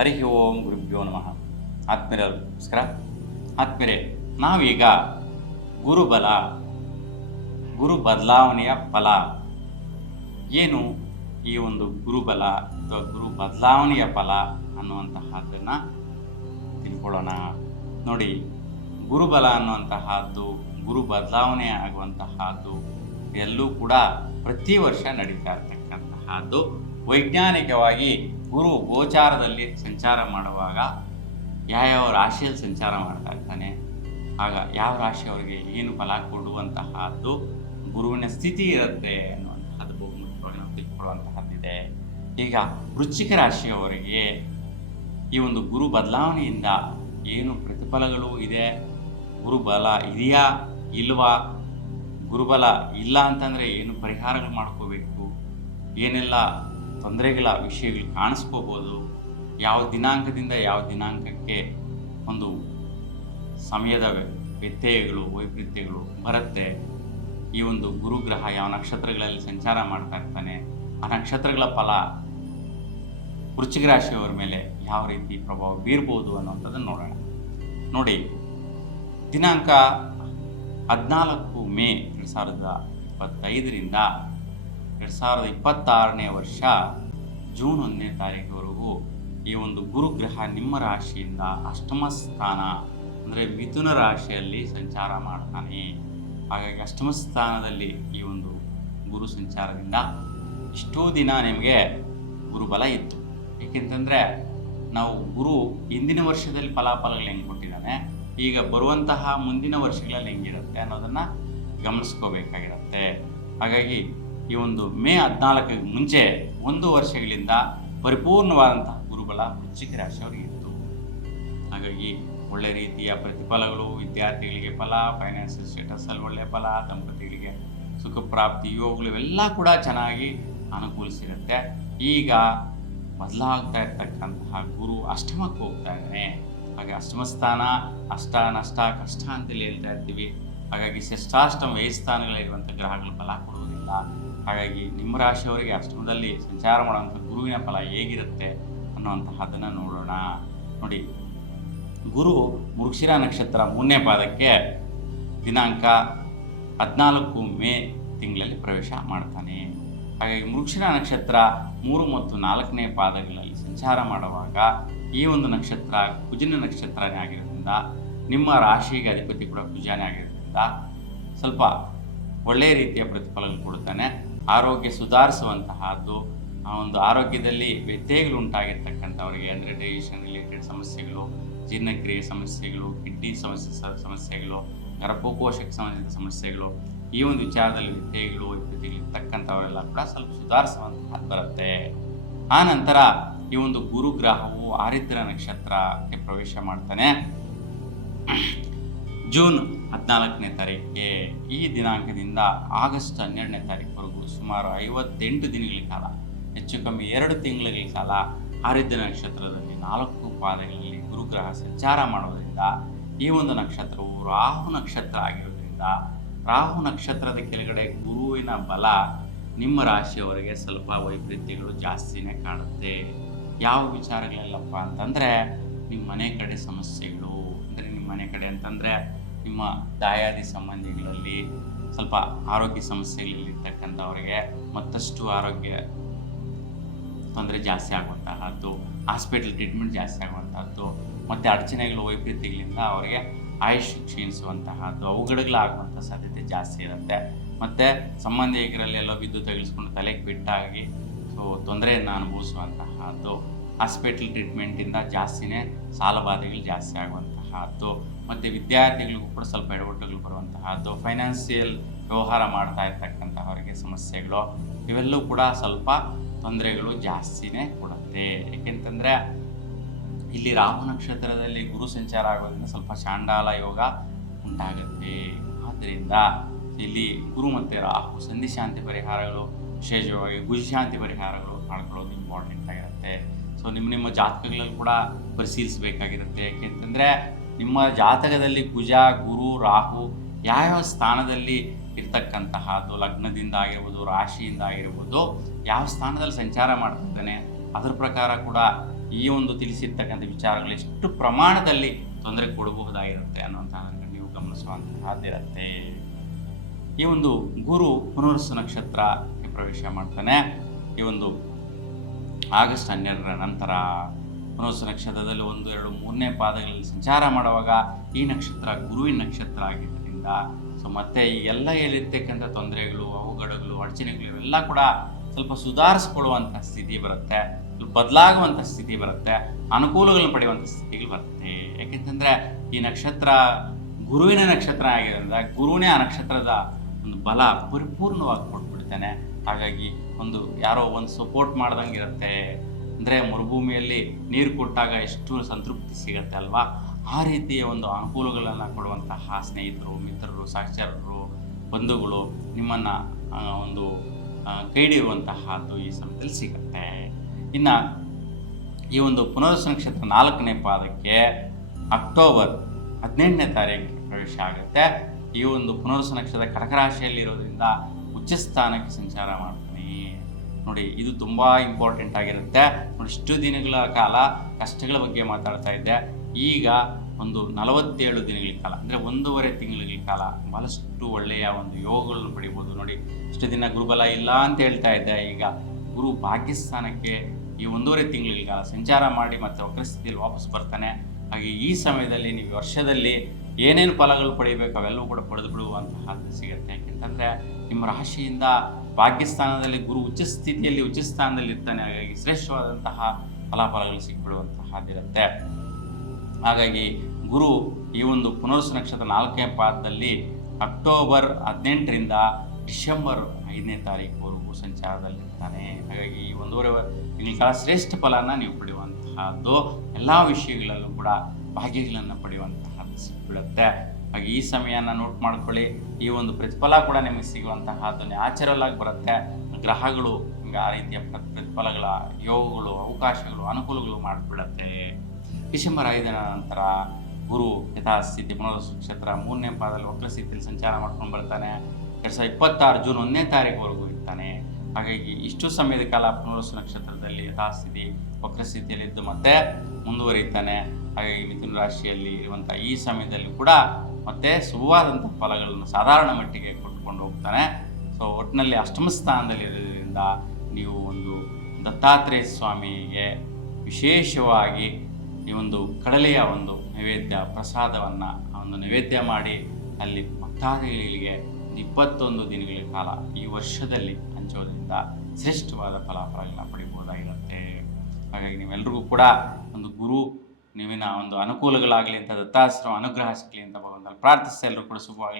ಹರಿ ಓಂ ಗುರುಭ್ಯೋ ನಮಃ. ಆತ್ಮೀಯರು ನಮಸ್ಕಾರ. ಆತ್ಮೀಯರೇ, ನಾವೀಗ ಗುರುಬಲ, ಗುರು ಬದಲಾವಣೆಯ ಫಲ ಏನು, ಈ ಒಂದು ಗುರುಬಲ ಅಥವಾ ಗುರು ಬದಲಾವಣೆಯ ಫಲ ಅನ್ನುವಂತಹದ್ದನ್ನು ತಿಳ್ಕೊಳ್ಳೋಣ. ನೋಡಿ, ಗುರುಬಲ ಅನ್ನುವಂತಹದ್ದು, ಗುರು ಬದಲಾವಣೆ ಆಗುವಂತಹದ್ದು ಎಲ್ಲೂ ಕೂಡ ಪ್ರತಿ ವರ್ಷ ನಡೀತಾ ಇರ್ತಕ್ಕಂತಹದ್ದು. ವೈಜ್ಞಾನಿಕವಾಗಿ ಗುರು ಗೋಚಾರದಲ್ಲಿ ಸಂಚಾರ ಮಾಡುವಾಗ ಯಾವ್ಯಾವ ರಾಶಿಯಲ್ಲಿ ಸಂಚಾರ ಮಾಡ್ತಾ ಇರ್ತಾನೆ, ಆಗ ಯಾವ ರಾಶಿಯವರಿಗೆ ಏನು ಫಲ ಕೊಡುವಂತಹದ್ದು ಗುರುವಿನ ಸ್ಥಿತಿ ಇರುತ್ತೆ ಅನ್ನುವಂತಹದ್ದು ಬಹುಮುಖ್ಯವಾಗಿ ನಾವು ತಿಳ್ಕೊಳ್ಳುವಂತಹದ್ದಿದೆ. ಈಗ ವೃಶ್ಚಿಕ ರಾಶಿಯವರಿಗೆ ಈ ಒಂದು ಗುರು ಬದಲಾವಣೆಯಿಂದ ಏನು ಪ್ರತಿಫಲಗಳು ಇದೆ, ಗುರುಬಲ ಇದೆಯಾ ಇಲ್ವಾ, ಗುರುಬಲ ಇಲ್ಲ ಅಂತಂದರೆ ಏನು ಪರಿಹಾರಗಳು ಮಾಡ್ಕೋಬೇಕು, ಏನೆಲ್ಲ ತೊಂದರೆಗಳ ವಿಷಯಗಳು ಕಾಣಿಸ್ಕೋಬೋದು, ಯಾವ ದಿನಾಂಕದಿಂದ ಯಾವ ದಿನಾಂಕಕ್ಕೆ ಒಂದು ಸಮಯದ ವ್ಯತ್ಯಯಗಳು ವೈಪರೀತ್ಯಗಳು ಬರುತ್ತೆ, ಈ ಒಂದು ಗುರುಗ್ರಹ ಯಾವ ನಕ್ಷತ್ರಗಳಲ್ಲಿ ಸಂಚಾರ ಮಾಡ್ತಾ ಇರ್ತಾನೆ, ಆ ನಕ್ಷತ್ರಗಳ ಫಲ ವೃಶ್ಚಿಕ ರಾಶಿಯವರ ಮೇಲೆ ಯಾವ ರೀತಿ ಪ್ರಭಾವ ಬೀರ್ಬೋದು ಅನ್ನೋಂಥದ್ದನ್ನು ನೋಡೋಣ. ನೋಡಿ, ದಿನಾಂಕ 14 ಮೇ 2025ರಿಂದ 2026ನೇ ವರ್ಷ ಜೂನ್ 1ನೇ ತಾರೀಕುವರೆಗೂ ಈ ಒಂದು ಗುರುಗ್ರಹ ನಿಮ್ಮ ರಾಶಿಯಿಂದ ಅಷ್ಟಮ ಸ್ಥಾನ ಅಂದರೆ ಮಿಥುನ ರಾಶಿಯಲ್ಲಿ ಸಂಚಾರ ಮಾಡ್ತಾನೆ. ಹಾಗಾಗಿ ಅಷ್ಟಮ ಸ್ಥಾನದಲ್ಲಿ ಈ ಒಂದು ಗುರು ಸಂಚಾರದಿಂದ ಇಷ್ಟೋ ದಿನ ನಿಮಗೆ ಗುರುಬಲ ಇತ್ತು. ಏಕೆಂತಂದರೆ ನಾವು ಗುರು ಹಿಂದಿನ ವರ್ಷದಲ್ಲಿ ಫಲಾಫಲಗಳು ಹೆಂಗೆ ಕೊಟ್ಟಿದ್ದಾನೆ, ಈಗ ಬರುವಂತಹ ಮುಂದಿನ ವರ್ಷಗಳಲ್ಲಿ ಹೆಂಗಿರುತ್ತೆ ಅನ್ನೋದನ್ನು ಗಮನಿಸ್ಕೋಬೇಕಾಗಿರುತ್ತೆ. ಹಾಗಾಗಿ ಈ ಒಂದು ಮೇ 14ಕ್ಕೆ ಮುಂಚೆ 1 ವರ್ಷಗಳಿಂದ ಪರಿಪೂರ್ಣವಾದಂತಹ ಗುರುಬಲ ವೃಶ್ಚಿಕ ರಾಶಿಯವರಿಗೆ ಇತ್ತು. ಹಾಗಾಗಿ ಒಳ್ಳೆ ರೀತಿಯ ಪ್ರತಿಫಲಗಳು, ವಿದ್ಯಾರ್ಥಿಗಳಿಗೆ ಫಲ, ಫೈನಾನ್ಷಿಯಲ್ ಸ್ಟೇಟಸಲ್ಲಿ ಒಳ್ಳೆಯ ಫಲ, ದಂಪತಿಗಳಿಗೆ ಸುಖ ಪ್ರಾಪ್ತಿ ಯೋಗಗಳು ಇವೆಲ್ಲ ಕೂಡ ಚೆನ್ನಾಗಿ ಅನುಕೂಲಿಸಿರುತ್ತೆ. ಈಗ ಬದಲಾಗ್ತಾ ಇರ್ತಕ್ಕಂತಹ ಗುರು ಅಷ್ಟಮಕ್ಕೆ ಹೋಗ್ತಾ ಇದ್ದಾನೆ. ಹಾಗೆ ಅಷ್ಟಮ ಸ್ಥಾನ ಅಷ್ಟ ನಷ್ಟ ಕಷ್ಟ ಅಂತೇಳಿ ಹೇಳ್ತಾ ಇರ್ತೀವಿ. ಹಾಗಾಗಿ ಷಷ್ಠಾಷ್ಟಮ ವ್ಯಯಸ್ಥಾನಗಳಿರುವಂಥ ಗ್ರಹಗಳ ಫಲ ಕೊಡುವುದಿಲ್ಲ. ಹಾಗಾಗಿ ನಿಮ್ಮ ರಾಶಿಯವರಿಗೆ ಅಷ್ಟಮದಲ್ಲಿ ಸಂಚಾರ ಮಾಡುವಂಥ ಗುರುವಿನ ಫಲ ಹೇಗಿರುತ್ತೆ ಅನ್ನುವಂತಹದ್ದನ್ನು ನೋಡೋಣ. ನೋಡಿ, ಗುರು ಮೃಗಶಿರ ನಕ್ಷತ್ರ 3ನೇ ಪಾದಕ್ಕೆ ದಿನಾಂಕ 14 ಮೇ ತಿಂಗಳಲ್ಲಿ ಪ್ರವೇಶ ಮಾಡ್ತಾನೆ. ಹಾಗಾಗಿ ಮೃಗಶಿರ ನಕ್ಷತ್ರ 3 ಮತ್ತು 4ನೇ ಪಾದಗಳಲ್ಲಿ ಸಂಚಾರ ಮಾಡುವಾಗ ಈ ಒಂದು ನಕ್ಷತ್ರ ಕುಜನ ನಕ್ಷತ್ರನೇ ಆಗಿರೋದ್ರಿಂದ, ನಿಮ್ಮ ರಾಶಿಗೆ ಅಧಿಪತಿ ಕೂಡ ಕುಜನೇ ಆಗಿರೋದ್ರಿಂದ ಸ್ವಲ್ಪ ಒಳ್ಳೆಯ ರೀತಿಯ ಪ್ರತಿಫಲಗಳು ಕೊಡ್ತಾನೆ. ಆರೋಗ್ಯ ಸುಧಾರಿಸುವಂತಹದ್ದು, ಆ ಒಂದು ಆರೋಗ್ಯದಲ್ಲಿ ವ್ಯತ್ಯಯಗಳು ಉಂಟಾಗಿರ್ತಕ್ಕಂಥವರಿಗೆ ಅಂದರೆ ಡೈಜೆಷನ್ ರಿಲೇಟೆಡ್ ಸಮಸ್ಯೆಗಳು, ಜೀರ್ಣಕ್ರಿಯೆ ಸಮಸ್ಯೆಗಳು, ಕಿಡ್ನಿ ಸಮಸ್ಯೆಗಳು, ಗರ್ಭಕೋಶಕ್ಕೆ ಸಂಬಂಧಿಸಿದ ಸಮಸ್ಯೆಗಳು, ಈ ಒಂದು ವಿಚಾರದಲ್ಲಿ ವ್ಯತ್ಯಯಗಳು ವೈಪರೀತ್ಯಗಳಿರ್ತಕ್ಕಂಥವರೆಲ್ಲ ಕೂಡ ಸ್ವಲ್ಪ ಸುಧಾರಿಸುವಂತಹದ್ದು ಬರುತ್ತೆ. ಆ ನಂತರ ಈ ಒಂದು ಗುರುಗ್ರಹವು ಆರಿದ್ರ ನಕ್ಷತ್ರಕ್ಕೆ ಪ್ರವೇಶ ಮಾಡ್ತಾನೆ ಜೂನ್ 14ನೇ ತಾರೀಕಿಗೆ. ಈ ದಿನಾಂಕದಿಂದ ಆಗಸ್ಟ್ 12ನೇ ತಾರೀಕುವರೆಗೂ ಸುಮಾರು 58 ದಿನಗಳ ಕಾಲ, ಹೆಚ್ಚು ಕಮ್ಮಿ 2 ತಿಂಗಳ ಕಾಲ ಆರಿದ್ರ ನಕ್ಷತ್ರದಲ್ಲಿ 4 ಪಾದಗಳಲ್ಲಿ ಗುರುಗ್ರಹ ಸಂಚಾರ ಮಾಡೋದ್ರಿಂದ ಈ ಒಂದು ನಕ್ಷತ್ರವು ರಾಹು ನಕ್ಷತ್ರ ಆಗಿರೋದ್ರಿಂದ, ರಾಹು ನಕ್ಷತ್ರದ ಕೆಳಗಡೆ ಗುರುವಿನ ಬಲ ನಿಮ್ಮ ರಾಶಿಯವರಿಗೆ ಸ್ವಲ್ಪ ವೈಪರೀತ್ಯಗಳು ಜಾಸ್ತಿನೇ ಕಾಣುತ್ತೆ. ಯಾವ ವಿಚಾರಗಳೆಲ್ಲಪ್ಪ ಅಂತಂದರೆ, ನಿಮ್ಮ ಮನೆ ಕಡೆ ಸಮಸ್ಯೆಗಳು, ಅಂದರೆ ನಿಮ್ಮ ಮನೆ ಕಡೆ ಅಂತಂದರೆ ನಿಮ್ಮ ದಾಯಾದಿ ಸಂಬಂಧಿಗಳಲ್ಲಿ ಸ್ವಲ್ಪ ಆರೋಗ್ಯ ಸಮಸ್ಯೆಗಳಿರ್ತಕ್ಕಂಥವರಿಗೆ ಮತ್ತಷ್ಟು ಆರೋಗ್ಯ ತೊಂದರೆ ಜಾಸ್ತಿ ಆಗುವಂತಹದ್ದು, ಹಾಸ್ಪಿಟಲ್ ಟ್ರೀಟ್ಮೆಂಟ್ ಜಾಸ್ತಿ ಆಗುವಂತಹದ್ದು, ಮತ್ತು ಅಡಚಣೆಗಳು ವೈಪರೀತ್ಯಗಳಿಂದ ಅವರಿಗೆ ಆಯುಷ್ ಕ್ಷೀಣಿಸುವಂತಹದ್ದು, ಅವಘಡಗಳಾಗುವಂಥ ಸಾಧ್ಯತೆ ಜಾಸ್ತಿ ಇರುತ್ತೆ. ಮತ್ತು ಸಂಬಂಧಿಕರಲ್ಲಿ ಎಲ್ಲೋ ಬಿದ್ದು ತಗಿಸ್ಕೊಂಡು ತಲೆಗೆ ಬಿಟ್ಟಾಗಿ ತೊಂದರೆಯನ್ನು ಅನುಭವಿಸುವಂತಹದ್ದು, ಹಾಸ್ಪಿಟಲ್ ಟ್ರೀಟ್ಮೆಂಟಿಂದ ಜಾಸ್ತಿನೇ ಸಾಲಬಾಧೆಗಳು ಜಾಸ್ತಿ ಆಗುವಂತಹದ್ದು, ಮತ್ತು ವಿದ್ಯಾರ್ಥಿಗಳಿಗೂ ಕೂಡ ಸ್ವಲ್ಪ ಎಡವಟ್ಟುಗಳು ಬರುವಂತಹದ್ದು, ಫೈನಾನ್ಸಿಯಲ್ ವ್ಯವಹಾರ ಮಾಡ್ತಾ ಇರ್ತಕ್ಕಂಥವರಿಗೆ ಸಮಸ್ಯೆಗಳು, ಇವೆಲ್ಲವೂ ಕೂಡ ಸ್ವಲ್ಪ ತೊಂದರೆಗಳು ಜಾಸ್ತಿನೇ ಕೊಡುತ್ತೆ. ಏಕೆಂತಂದರೆ ಇಲ್ಲಿ ರಾಹು ನಕ್ಷತ್ರದಲ್ಲಿ ಗುರು ಸಂಚಾರ ಆಗೋದ್ರಿಂದ ಸ್ವಲ್ಪ ಚಾಂಡಾಲ ಯೋಗ ಉಂಟಾಗುತ್ತೆ. ಆದ್ದರಿಂದ ಇಲ್ಲಿ ಗುರು ಮತ್ತು ರಾಹು ಸಂಧಿ ಶಾಂತಿ ಪರಿಹಾರಗಳು, ವಿಶೇಷವಾಗಿ ಗುರುಶಾಂತಿ ಪರಿಹಾರಗಳು ಮಾಡ್ಕೊಳ್ಳೋದು ಇಂಪಾರ್ಟೆಂಟ್ ಆಗಿರುತ್ತೆ. ಸೊ ನಿಮ್ಮ ಜಾತಕಗಳಲ್ಲಿ ಕೂಡ ಪರಿಶೀಲಿಸಬೇಕಾಗಿರುತ್ತೆ. ಏಕೆಂತಂದರೆ ನಿಮ್ಮ ಜಾತಕದಲ್ಲಿ ಕುಜ, ಗುರು, ರಾಹು ಯಾವ ಸ್ಥಾನದಲ್ಲಿ ಇರ್ತಕ್ಕಂತಹದ್ದು, ಲಗ್ನದಿಂದ ಆಗಿರ್ಬೋದು, ರಾಶಿಯಿಂದ ಆಗಿರ್ಬೋದು, ಯಾವ ಸ್ಥಾನದಲ್ಲಿ ಸಂಚಾರ ಮಾಡ್ತಿದ್ದಾನೆ, ಅದರ ಪ್ರಕಾರ ಕೂಡ ಈ ಒಂದು ತಿಳಿಸಿರ್ತಕ್ಕಂಥ ವಿಚಾರಗಳು ಎಷ್ಟು ಪ್ರಮಾಣದಲ್ಲಿ ತೊಂದರೆ ಕೊಡಬಹುದಾಗಿರುತ್ತೆ ಅನ್ನುವಂಥದ್ದನ್ನು ನೀವು ಗಮನಿಸುವಂತಹದ್ದಿರುತ್ತೆ. ಈ ಒಂದು ಗುರು ಪುನರ್ವಸು ನಕ್ಷತ್ರಕ್ಕೆ ಪ್ರವೇಶ ಮಾಡ್ತಾನೆ. ಈ ಒಂದು ಆಗಸ್ಟ್ 12ರ ನಂತರ ಪುನರ್ವಸು ನಕ್ಷತ್ರದಲ್ಲಿ 1, 2, 3ನೇ ಪಾದಗಳಲ್ಲಿ ಸಂಚಾರ ಮಾಡುವಾಗ ಈ ನಕ್ಷತ್ರ ಗುರುವಿನ ನಕ್ಷತ್ರ ಆಗಿದ್ದರಿಂದ ಮತ್ತೆ ಈ ಎಲ್ಲ ಹೇಳಿರ್ತಕ್ಕಂಥ ತೊಂದರೆಗಳು, ಅವಘಡಗಳು, ಅಡಚಣೆಗಳು ಇವೆಲ್ಲ ಕೂಡ ಸ್ವಲ್ಪ ಸುಧಾರಿಸ್ಕೊಳ್ಳುವಂಥ ಸ್ಥಿತಿ ಬರುತ್ತೆ, ಬದಲಾಗುವಂಥ ಸ್ಥಿತಿ ಬರುತ್ತೆ, ಅನುಕೂಲಗಳನ್ನು ಪಡೆಯುವಂಥ ಸ್ಥಿತಿಗಳು ಬರುತ್ತೆ. ಯಾಕೆಂತಂದರೆ ಈ ನಕ್ಷತ್ರ ಗುರುವಿನ ನಕ್ಷತ್ರ ಆಗಿರೋದ್ರಿಂದ ಗುರುವಿನೇ ಆ ನಕ್ಷತ್ರದ ಒಂದು ಬಲ ಪರಿಪೂರ್ಣವಾಗಿ ಕೊಟ್ಬಿಡ್ತಾನೆ. ಹಾಗಾಗಿ ಯಾರೋ ಒಂದು ಸಪೋರ್ಟ್ ಮಾಡ್ದಂಗೆ ಇರುತ್ತೆ. ಅಂದರೆ ಮರುಭೂಮಿಯಲ್ಲಿ ನೀರು ಕೊಟ್ಟಾಗ ಎಷ್ಟು ಸಂತೃಪ್ತಿ ಸಿಗುತ್ತೆ ಅಲ್ವಾ, ಆ ರೀತಿಯ ಒಂದು ಅನುಕೂಲಗಳನ್ನು ಕೊಡುವಂತಹ ಸ್ನೇಹಿತರು, ಮಿತ್ರರು, ಸಹಚರರು, ಬಂಧುಗಳು ನಿಮ್ಮನ್ನು ಒಂದು ಕೈ ಹಿಡಿಯುವಂತಹದ್ದು ಈ ಸಮಯದಲ್ಲಿ ಸಿಗುತ್ತೆ. ಇನ್ನು ಈ ಒಂದು ಪುನರ್ವಸು ನಕ್ಷತ್ರ 4ನೇ ಪಾದಕ್ಕೆ ಅಕ್ಟೋಬರ್ 18ನೇ ತಾರೀಕಿಗೆ ಪ್ರವೇಶ ಆಗುತ್ತೆ. ಈ ಒಂದು ಪುನರ್ವಸು ನಕ್ಷತ್ರ ಕಟಕ ರಾಶಿಯಲ್ಲಿರೋದ್ರಿಂದ ಉಚ್ಚ ಸ್ಥಾನಕ್ಕೆ ಸಂಚಾರ ಮಾಡ್ತಾನೆ. ನೋಡಿ, ಇದು ತುಂಬ ಇಂಪಾರ್ಟೆಂಟ್ ಆಗಿರುತ್ತೆ. ನೋಡಿ, ಇಷ್ಟು ದಿನಗಳ ಕಾಲ ಕಷ್ಟಗಳ ಬಗ್ಗೆ ಮಾತಾಡ್ತಾ ಇದ್ದೆ. ಈಗ ಒಂದು 47 ದಿನಗಳ ಕಾಲ ಅಂದರೆ 1.5 ತಿಂಗಳ ಕಾಲ ಬಹಳಷ್ಟು ಒಳ್ಳೆಯ ಒಂದು ಯೋಗಗಳನ್ನು ಪಡಿಬೋದು. ನೋಡಿ, ಇಷ್ಟು ದಿನ ಗುರುಬಲ ಇಲ್ಲ ಅಂತ ಹೇಳ್ತಾ ಇದ್ದೆ. ಈಗ ಗುರು ಭಾಗ್ಯಸ್ಥಾನಕ್ಕೆ ಈ 1.5 ತಿಂಗಳ ಕಾಲ ಸಂಚಾರ ಮಾಡಿ ಮತ್ತೆ ವಕ್ರಸ್ಥಿತಿಯಲ್ಲಿ ವಾಪಸ್ ಬರ್ತಾನೆ. ಹಾಗೆ ಈ ಸಮಯದಲ್ಲಿ ನೀವು ವರ್ಷದಲ್ಲಿ ಏನೇನು ಫಲಗಳು ಪಡೆಯಬೇಕು ಅವೆಲ್ಲವೂ ಕೂಡ ಪಡೆದು ಬಿಡುವಂತಹದ್ದು ಸಿಗುತ್ತೆ. ಯಾಕೆಂತಂದರೆ ನಿಮ್ಮ ರಾಶಿಯಿಂದ ಭಾಗ್ಯಸ್ಥಾನದಲ್ಲಿ ಗುರು ಉಚ್ಚ ಸ್ಥಾನದಲ್ಲಿ ಇರ್ತಾನೆ. ಹಾಗಾಗಿ ಶ್ರೇಷ್ಠವಾದಂತಹ ಫಲಾಫಲಗಳು ಸಿಕ್ಬಿಡುವಂತಹದ್ದಿರುತ್ತೆ. ಹಾಗಾಗಿ ಗುರು ಈ ಒಂದು ಪುನರ್ವಸು ನಕ್ಷತ್ರ 4ನೇ ಪಾದದಲ್ಲಿ ಅಕ್ಟೋಬರ್ 18ರಿಂದ ಡಿಸೆಂಬರ್ 5ನೇ ತಾರೀಕುವರೆಗೂ ಸಂಚಾರದಲ್ಲಿರ್ತಾನೆ. ಹಾಗಾಗಿ ಈ 1.5 ತಿಂಗಳ ಕಾಲ ಶ್ರೇಷ್ಠ ಫಲನ ನೀವು ಪಡೆಯುವಂತಹದ್ದು, ಎಲ್ಲ ವಿಷಯಗಳಲ್ಲೂ ಕೂಡ ಭಾಗ್ಯಗಳನ್ನು ಪಡೆಯುವಂತಹದ್ದು ಸಿಕ್ಬಿಡುತ್ತೆ. ಹಾಗೆ ಈ ಸಮಯನ ನೋಟ್ ಮಾಡ್ಕೊಳ್ಳಿ. ಈ ಒಂದು ಪ್ರತಿಫಲ ಕೂಡ ನಿಮಗೆ ಸಿಗುವಂತಹದ್ದು ನ್ಯಾಚುರಲ್ ಆಗಿ ಬರುತ್ತೆ. ಗ್ರಹಗಳು ಆ ರೀತಿಯ ಪ್ರತಿಫಲಗಳ ಯೋಗಗಳು, ಅವಕಾಶಗಳು, ಅನುಕೂಲಗಳು ಮಾಡಿಬಿಡುತ್ತೆ. ಡಿಸೆಂಬರ್ 5ರ ನಂತರ ಗುರು ಯಥಾಸ್ಥಿತಿ ಪುನರ್ವಸು ನಕ್ಷತ್ರ 3ನೇ ಪಾದದಲ್ಲಿ ವಕ್ರಸ್ಥಿತಿಯಲ್ಲಿ ಸಂಚಾರ ಮಾಡ್ಕೊಂಡು ಬರ್ತಾನೆ. 2026 ಜೂನ್ 1ನೇ ತಾರೀಕುವರೆಗೂ ಇರ್ತಾನೆ. ಹಾಗಾಗಿ ಇಷ್ಟು ಸಮಯದ ಕಾಲ ಪುನರ್ವಸು ನಕ್ಷತ್ರದಲ್ಲಿ ಯಥಾಸ್ಥಿತಿ ವಕ್ರಸ್ಥಿತಿಯಲ್ಲಿದ್ದು ಮತ್ತೆ ಮುಂದುವರಿತಾನೆ. ಹಾಗಾಗಿ ಮಿಥುನ ರಾಶಿಯಲ್ಲಿ ಇರುವಂಥ ಈ ಸಮಯದಲ್ಲಿ ಕೂಡ ಮತ್ತೆ ಶುಭವಾದಂಥ ಫಲಗಳನ್ನು ಸಾಧಾರಣ ಮಟ್ಟಿಗೆ ಕೊಟ್ಕೊಂಡು ಹೋಗ್ತಾನೆ. ಸೊ ಒಟ್ಟಿನಲ್ಲಿ ಅಷ್ಟಮ ಸ್ಥಾನದಲ್ಲಿ ಇರೋದ್ರಿಂದ ನೀವು ಒಂದು ದತ್ತಾತ್ರೇಯ ಸ್ವಾಮಿಗೆ ವಿಶೇಷವಾಗಿ ಈ ಒಂದು ಕಡಲೆಯ ಒಂದು ನೈವೇದ್ಯ ಪ್ರಸಾದವನ್ನು ಒಂದು ನೈವೇದ್ಯ ಮಾಡಿ ಅಲ್ಲಿ ಭಕ್ತಾದಿಗಳಿಗೆ 21 ದಿನಗಳ ಕಾಲ ಈ ವರ್ಷದಲ್ಲಿ ಹಂಚೋದ್ರಿಂದ ಶ್ರೇಷ್ಠವಾದ ಫಲಾಫಲಗಳನ್ನ ಪಡಿಬೋದಾಗಿರುತ್ತೆ. ಹಾಗಾಗಿ ನೀವೆಲ್ಲರಿಗೂ ಕೂಡ ಒಂದು ಗುರು ನೀವಿನ ಒಂದು ಅನುಕೂಲಗಳಾಗಲಿ ಅಂತ ದತ್ತಾಶ್ರಮ ಅನುಗ್ರಹ ಸಿಗಲಿ ಅಂತ ಭಗವಂತನಲ್ಲಿ ಪ್ರಾರ್ಥಿಸ್ತಾ ಎಲ್ಲರೂ ಕೂಡ ಶುಭವಾಗಲಿ.